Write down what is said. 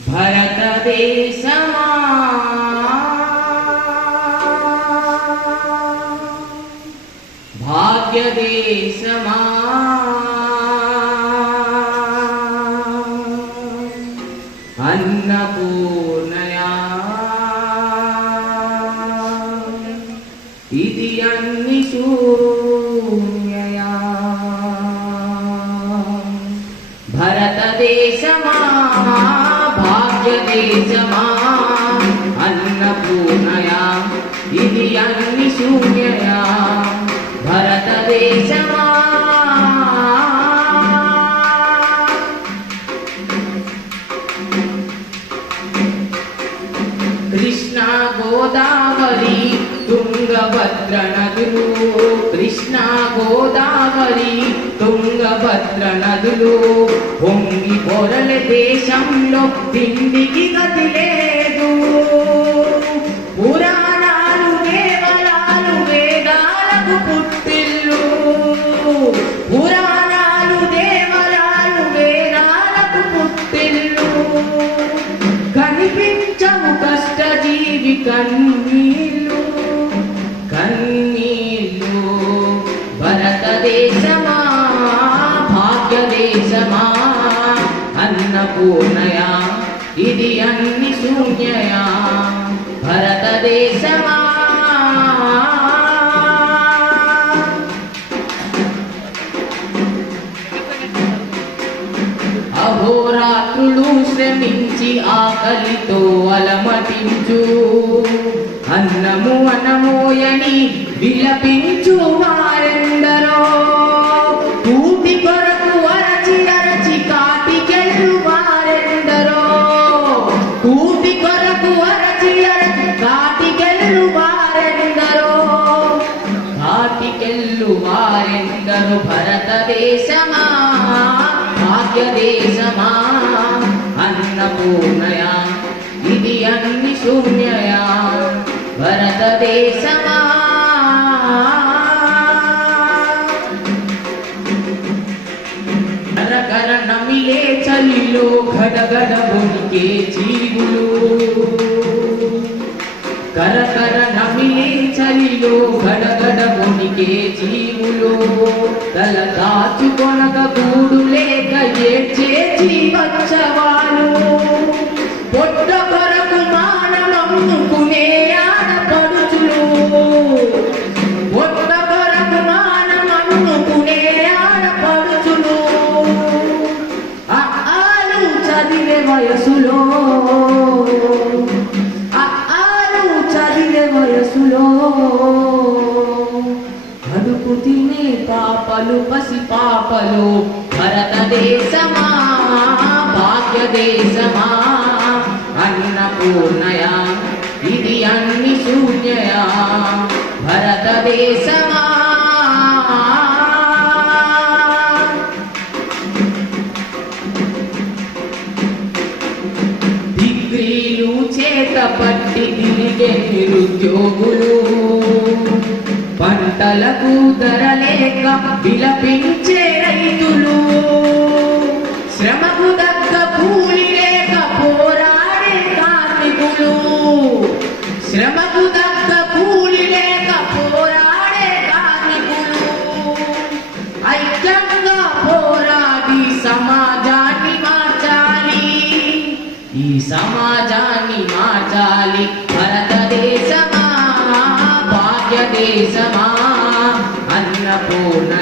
భరతదేశమా భాగ్యదేశమా అన్నపూర్ణయా ఇది అన్ని భాగ్యదేశమా అన్నపూర్ణయా ఇది అన్ని శూన్యయా. భరతదేశమా? కృష్ణ గోదావరి తుంగభద్ర నదులు కృష్ణ గోదావరి తుంగభద్ర నదులు పొంగి పొరల దేశంలో తిండికి గతి లేదు. పురాణాలు దేవరాలు వేదాలకు పుట్టిల్లు. పురాణాలు దేవరాలు వేదాలకు పుట్టిల్లు. కనిపించవు కష్టజీవి కన్ను పూర్ణయా ఇది అన్ని శూన్యయా? భరతదేశమా? అహోరాత్రులు శ్రమించి ఆకలితో అలమటించు. అన్నము అనమోయని విలపించు. వారెందరు భరతదేశమా భాగ్యదేశమా అన్నపూర్ణయా ఇది అన్ని శూన్యయా భరతదేశమా. కరకర నమిలే చలిలో గడగడ బొనికే జీవులు. కరకర నమిలే చలిలో గడగడ బొనికే జీవులు తల దాచుకొనక గూడు లేక ఏడ్చే జీవచ్చవాలు పొట్ట పాపలు పసి పాపలు భరతదేశమా భాగ్యదేశమా. అన్నపూర్ణయా ఇది అన్ని శూన్యయా. భరతదేశమా. డిగ్రీలు చేత పట్టి తిరిగే నిరుద్యోగులు పంటలకు ధర లేక విలపించే రైతులు. శ్రమకు తగ్గ కూలి లేక పోరాడే కార్మికులు. శ్రమకు తగ్గ కూలి లేక పోరాడే కార్మికులు. ఐక్యంగా పోరాడి సమాజాన్ని మార్చాలి. ఈ సమాజాన్ని మార్చాలి. భారతదేశమా భాగ్యదేశమా. అన్నపూర్ణయా